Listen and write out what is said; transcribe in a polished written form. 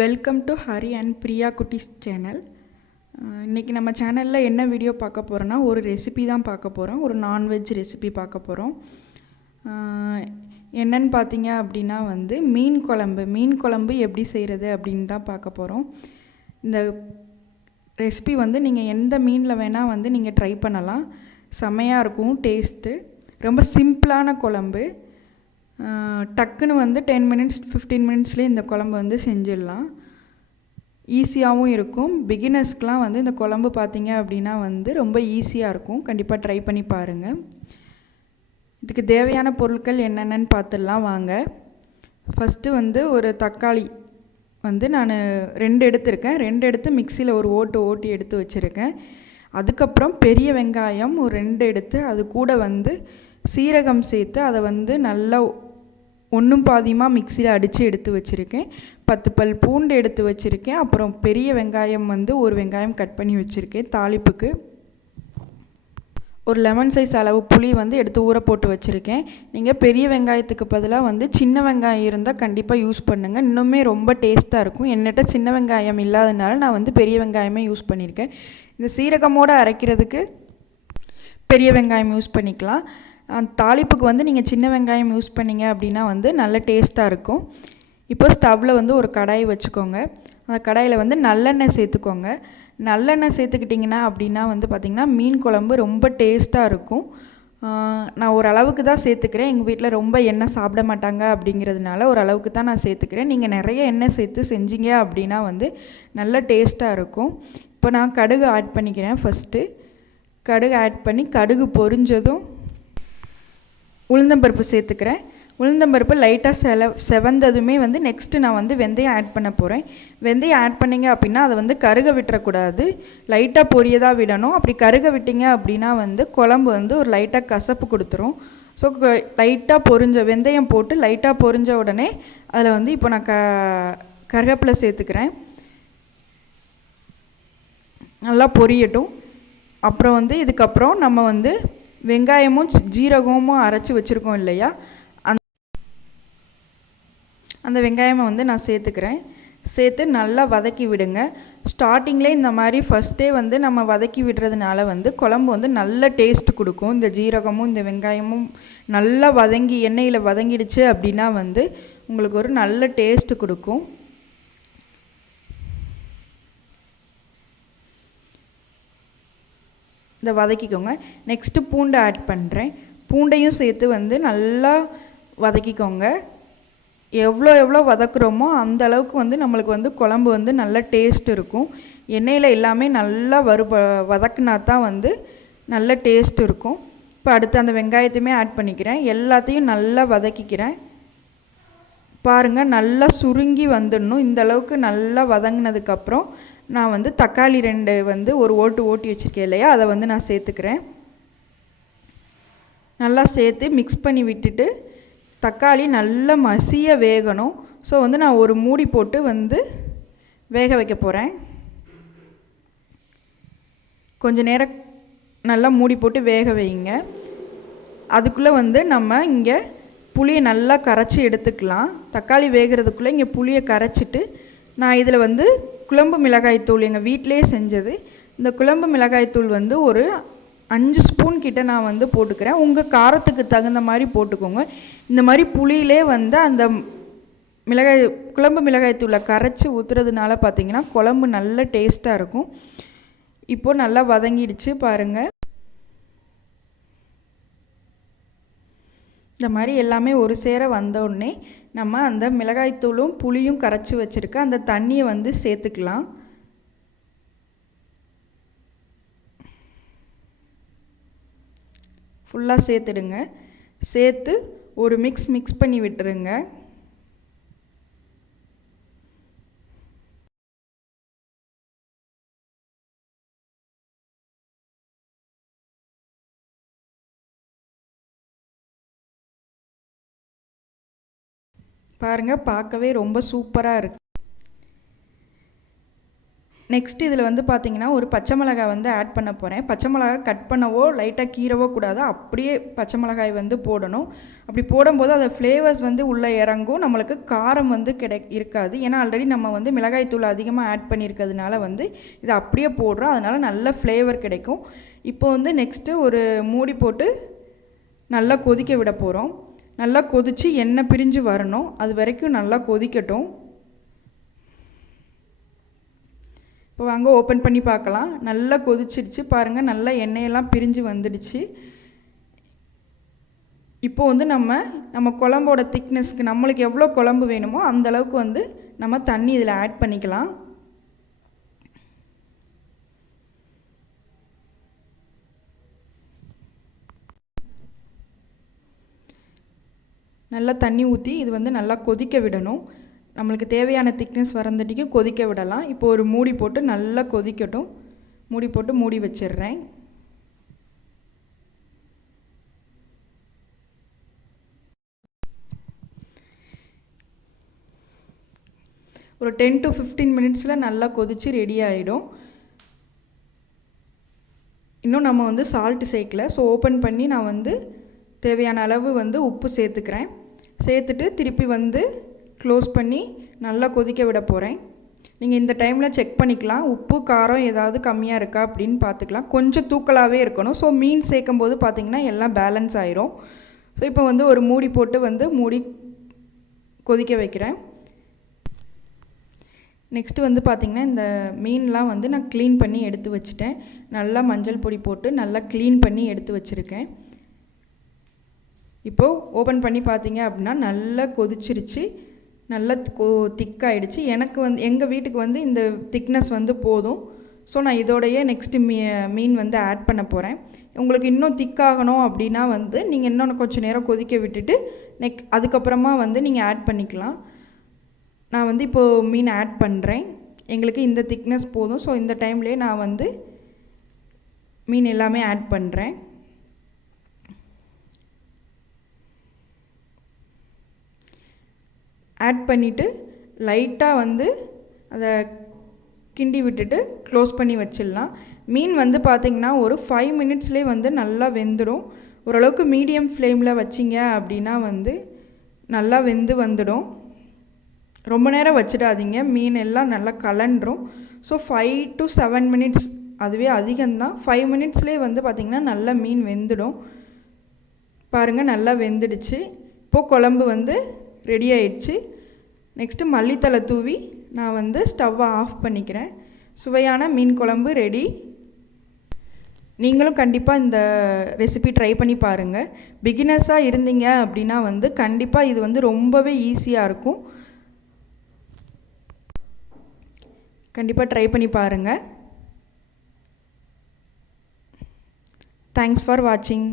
Welcome to Hari and Priya குட்டிஸ் channel. இன்றைக்கி நம்ம சேனலில் என்ன வீடியோ பார்க்க போகிறோன்னா, ஒரு ரெசிபி தான் பார்க்க போகிறோம். ஒரு நான்வெஜ் ரெசிபி பார்க்க போகிறோம். என்னன்னு பார்த்தீங்க அப்படின்னா மீன் குழம்பு எப்படி செய்கிறது அப்படின்னு தான் பார்க்க போகிறோம். இந்த ரெசிபி நீங்கள் எந்த மீனில் வேணால் நீங்கள் ட்ரை பண்ணலாம். செம்மையாக இருக்கும் டேஸ்ட்டு. ரொம்ப சிம்பிளான குழம்பு. டக்குன்னு 10 மினிட்ஸ் 15 மினிட்ஸ்லேயே இந்த குழம்பு செஞ்சிடலாம். ஈஸியாகவும் இருக்கும். பிகினர்ஸ்க்கெலாம் இந்த குழம்பு பார்த்திங்க அப்படின்னா ரொம்ப ஈஸியாக இருக்கும். கண்டிப்பாக ட்ரை பண்ணி பாருங்கள். இதுக்கு தேவையான பொருட்கள் என்னென்னு பார்த்துடலாம் வாங்க. ஃபஸ்ட்டு ஒரு தக்காளி நான் 2 எடுத்திருக்கேன். 2 எடுத்து மிக்சியில் ஒரு ஓட்டி எடுத்து வச்சுருக்கேன். அதுக்கப்புறம் பெரிய வெங்காயம் ஒரு 2 எடுத்து அது கூட சீரகம் சேர்த்து அதை நல்லா ஒன்றும் பாதியமாக மிக்சியில் அடித்து எடுத்து வச்சுருக்கேன். 10 பல் பூண்டு எடுத்து வச்சுருக்கேன். அப்புறம் பெரிய வெங்காயம் ஒரு வெங்காயம் கட் பண்ணி வச்சுருக்கேன். தாளிப்புக்கு ஒரு லெமன் சைஸ் அளவு புளி எடுத்து ஊற போட்டு வச்சுருக்கேன். நீங்கள் பெரிய வெங்காயத்துக்கு பதிலாக சின்ன வெங்காயம் இருந்தால் கண்டிப்பாக யூஸ் பண்ணுங்கள். இன்னுமே ரொம்ப டேஸ்ட்டாக இருக்கும். என்னட்ட சின்ன வெங்காயம் இல்லாதனால நான் பெரிய வெங்காயமே யூஸ் பண்ணியிருக்கேன். இந்த சீரகமோடு அரைக்கிறதுக்கு பெரிய வெங்காயம் யூஸ் பண்ணிக்கலாம். தாளிப்புக்கு நீங்கள் சின்ன வெங்காயம் யூஸ் பண்ணிங்க அப்படின்னா நல்ல டேஸ்ட்டாக இருக்கும். இப்போ ஸ்டவ்வில் ஒரு கடாய் வச்சுக்கோங்க. அந்த கடாயில் நல்லெண்ணெய் சேர்த்துக்கோங்க. நல்லெண்ணெய் சேர்த்துக்கிட்டிங்கன்னா அப்படின்னா பார்த்திங்கன்னா மீன் குழம்பு ரொம்ப டேஸ்ட்டாக இருக்கும். நான் ஓரளவுக்கு தான் சேர்த்துக்கிறேன். எங்கள் வீட்டில் ரொம்ப எண்ணெய் சாப்பிட மாட்டாங்க அப்படிங்கிறதுனால ஓரளவுக்கு தான் நான் சேர்த்துக்கிறேன். நீங்கள் நிறைய எண்ணெய் சேர்த்து செஞ்சீங்க அப்படின்னா நல்ல டேஸ்ட்டாக இருக்கும். இப்போ நான் கடுகு ஆட் பண்ணிக்கிறேன். ஃபஸ்ட்டு கடுகு ஆட் பண்ணி கடுகு பொரிஞ்சதும் உளுந்தம்பருப்பு சேர்த்துக்கிறேன். உளுந்தம்பருப்பு லைட்டாக செவந்ததுமே நெக்ஸ்ட்டு நான் வெந்தயம் ஆட் பண்ண போகிறேன். வெந்தயம் ஆட் பண்ணிங்க அப்படின்னா அதை கருக விட்டுறக்கூடாது. லைட்டாக பொரியதாக விடணும். அப்படி கருக விட்டிங்க அப்படின்னா குழம்பு ஒரு லைட்டாக கசப்பு கொடுத்துரும். ஸோ லைட்டாக வெந்தயம் போட்டு லைட்டாக பொரிஞ்ச உடனே அதில் இப்போ நான் கருவேப்பிலை சேர்த்துக்கிறேன். நல்லா பொரியட்டும். அப்புறம் இதுக்கப்புறம் நம்ம வெங்காயமும் ஜீரகமும் அரைச்சி வச்சுருக்கோம் இல்லையா, அந்த வெங்காயமை நான் சேர்த்துக்கிறேன். சேர்த்து நல்லா வதக்கி விடுங்க. ஸ்டார்டிங்லேயே இந்த மாதிரி ஃபஸ்ட்டே நம்ம வதக்கி விடுறதுனால குழம்பு நல்ல டேஸ்ட் கொடுக்கும். இந்த ஜீரகமும் இந்த வெங்காயமும் நல்லா வதங்கி எண்ணெயில் வதங்கிடுச்சு அப்படின்னா உங்களுக்கு ஒரு நல்ல டேஸ்ட்டு கொடுக்கும். இதை வதக்கிக்கோங்க. நெக்ஸ்ட்டு பூண்டை ஆட் பண்ணுறேன். பூண்டையும் சேர்த்து நல்லா வதக்கிக்கோங்க. எவ்வளோ வதக்குறோமோ அந்த அளவுக்கு நம்மளுக்கு குழம்பு நல்ல டேஸ்ட் இருக்கும். எண்ணெயில் எல்லாமே நல்லா வதக்குனா தான் நல்ல டேஸ்ட் இருக்கும். இப்போ அடுத்து அந்த வெங்காயத்தையுமே ஆட் பண்ணிக்கிறேன். எல்லாத்தையும் நல்லா வதக்கிக்கிறேன். பாருங்கள், நல்லா சுருங்கி வந்துடணும். இந்த அளவுக்கு நல்லா வதங்கினதுக்கப்புறம் நான் தக்காளி 2 ஒரு ஓட்டி வச்சுருக்கேன் இல்லையா, அதை நான் சேர்த்துக்கிறேன். நல்லா சேர்த்து மிக்ஸ் பண்ணி விட்டுட்டு தக்காளி நல்லா மசிய வேகணும். ஸோ நான் ஒரு மூடி போட்டு வேக வைக்க போகிறேன். கொஞ்சம் நேரம் நல்லா மூடி போட்டு வேக வைங்க. அதுக்குள்ளே நம்ம இங்கே புளியை நல்லா கரைச்சி எடுத்துக்கலாம். தக்காளி வேகிறதுக்குள்ளே இங்கே புளியை கரைச்சிட்டு நான் இதில் குழம்பு மிளகாய்த்தூள் எங்கள் வீட்டிலே செஞ்சது. இந்த குழம்பு மிளகாய்த்தூள் ஒரு 5 ஸ்பூன் கிட்ட நான் போட்டுக்கிறேன். உங்கள் காரத்துக்கு தகுந்த மாதிரி போட்டுக்கோங்க. இந்த மாதிரி புளியிலே அந்த குழம்பு மிளகாய்த்தூளை கரைச்சி ஊற்றுறதுனால பார்த்திங்கன்னா குழம்பு நல்ல டேஸ்ட்டாக இருக்கும். இப்போது நல்லா வதங்கிடுச்சு பாருங்கள். இந்த மாதிரி எல்லாமே ஒரு சேர வந்தோடனே நம்ம அந்த மிளகாய்த்தூளும் புளியும் கரைச்சி வச்சுருக்க அந்த தண்ணியை சேர்த்துக்கலாம். ஃபுல்லாக சேர்த்துடுங்க. சேர்த்து ஒரு மிக்ஸ் பண்ணி விட்டுருங்க. பாருங்கள், பார்க்கவே ரொம்ப சூப்பராக இருக்குது. நெக்ஸ்ட் இதில் வந்து பார்த்திங்கன்னா ஒரு பச்சை மிளகாய் வந்து ஆட் பண்ண போகிறேன். பச்சை மிளகாய் கட் பண்ணவோ லைட்டாக கீறவோ கூடாது, அப்படியே பச்சை மிளகாய் வந்து போடணும். அப்படி போடும்போது அந்த ஃப்ளேவர்ஸ் வந்து உள்ளே இறங்கும், நம்மளுக்கு காரம் வந்து இருக்காது. ஏன்னா ஆல்ரெடி நம்ம வந்து மிளகாய் தூள் அதிகமாக ஆட் பண்ணியிருக்கிறதுனால வந்து இதை அப்படியே போடுறோம், அதனால் நல்ல ஃப்ளேவர் கிடைக்கும். இப்போ வந்து நெக்ஸ்ட்டு ஒரு மூடி போட்டு நல்லா கொதிக்க விட போகிறோம். நல்லா கொதித்து எண்ணெய் பிரிஞ்சு வரணும், அது வரைக்கும் நல்லா கொதிக்கட்டும். இப்போ வாங்க ஓப்பன் பண்ணி பார்க்கலாம். நல்லா கொதிச்சிடுச்சு பாருங்கள், நல்லா எண்ணெயெல்லாம் பிரிஞ்சு வந்துடுச்சு. இப்போது வந்து நம்ம குழம்போட திக்னஸ்க்கு நம்மளுக்கு எவ்வளோ குழம்பு வேணுமோ அந்த அளவுக்கு வந்து நம்ம தண்ணி இதில் ஆட் பண்ணிக்கலாம். நல்லா தண்ணி ஊற்றி இது வந்து நல்லா கொதிக்க விடணும். நம்மளுக்கு தேவையான திக்னஸ் வரந்தட்டிக்கு கொதிக்க விடலாம். இப்போ ஒரு மூடி போட்டு நல்லா கொதிக்கட்டும். மூடி போட்டு மூடி வச்சிடுறேன். ஒரு 10 to 15 மினிட்ஸில் நல்லா கொதித்து ரெடி ஆகிடும். இன்னும் நம்ம வந்து சால்ட்டு சேர்க்கல. ஸோ ஓப்பன் பண்ணி நான் வந்து தேவையான அளவு வந்து உப்பு சேர்த்துக்கிறேன். சேர்த்துட்டு திருப்பி வந்து க்ளோஸ் பண்ணி நல்லா கொதிக்க விட போகிறேன். நீங்கள் இந்த டைமில் செக் பண்ணிக்கலாம், உப்பு காரம் ஏதாவது கம்மியாக இருக்கா அப்படின்னு பார்த்துக்கலாம். கொஞ்சம் தூக்கலாகவே இருக்கணும். ஸோ மீன் சேர்க்கும் போது பார்த்திங்கன்னா எல்லாம் பேலன்ஸ் ஆயிரும். ஸோ இப்போ வந்து ஒரு மூடி போட்டு வந்து மூடி கொதிக்க வைக்கிறேன். நெக்ஸ்ட்டு வந்து பார்த்திங்கன்னா இந்த மீன்லாம் வந்து நான் க்ளீன் பண்ணி எடுத்து வச்சுட்டேன். நல்லா மஞ்சள் பொடி போட்டு நல்லா க்ளீன் பண்ணி எடுத்து வச்சுருக்கேன். இப்போது ஓப்பன் பண்ணி பார்த்தீங்க அப்படின்னா நல்லா கொதிச்சிருச்சு, நல்லா திக்காயிடுச்சு. எனக்கு வந்து எங்கள் வீட்டுக்கு வந்து இந்த திக்னஸ் வந்து போதும். ஸோ நான் இதோடையே நெக்ஸ்ட்டு மீன் வந்து ஆட் பண்ண போகிறேன். உங்களுக்கு இன்னும் திக்காகணும் அப்படின்னா வந்து நீங்கள் இன்னும் கொஞ்சம் நேரம் கொதிக்க விட்டுட்டு அதுக்கப்புறமா வந்து நீங்கள் ஆட் பண்ணிக்கலாம். நான் வந்து இப்போது மீன் ஆட் பண்ணுறேன். எங்களுக்கு இந்த திக்னஸ் போதும். ஸோ இந்த டைம்லேயே நான் வந்து மீன் எல்லாமே ஆட் பண்ணுறேன். ஆட் பண்ணிவிட்டு லைட்டாக வந்து அதை கிண்டி விட்டுட்டு க்ளோஸ் பண்ணி வச்சிடலாம். மீன் வந்து பார்த்திங்கன்னா ஒரு 5 மினிட்ஸ்லேயே வந்து நல்லா வெந்துடும். ஓரளவுக்கு மீடியம் ஃப்ளேமில் வச்சிங்க அப்படின்னா வந்து நல்லா வெந்து வந்துடும். ரொம்ப நேரம் வச்சிடாதீங்க, மீன் எல்லாம் நல்லா கலண்டுரும். ஸோ 5 to 7 மினிட்ஸ், அதுவே அதிகம்தான். 5 மினிட்ஸ்லேயே வந்து பார்த்திங்கன்னா நல்லா மீன் வெந்துடும். பாருங்கள் நல்லா வெந்துடுச்சு. இப்போது குழம்பு வந்து ரெடி ஆயிடுச்சு. நெக்ஸ்ட்டு மல்லித்தலை தூவி நான் வந்து ஸ்டவ்வை ஆஃப் பண்ணிக்கிறேன். சுவையான மீன் குழம்பு ரெடி. நீங்களும் கண்டிப்பாக இந்த ரெசிபி ட்ரை பண்ணி பாருங்கள். பிகினர்ஸாக இருந்தீங்க அப்படின்னா வந்து கண்டிப்பாக இது வந்து ரொம்பவே ஈஸியாக இருக்கும். கண்டிப்பாக ட்ரை பண்ணி பாருங்கள். தேங்க்ஸ் ஃபார் வாட்சிங்.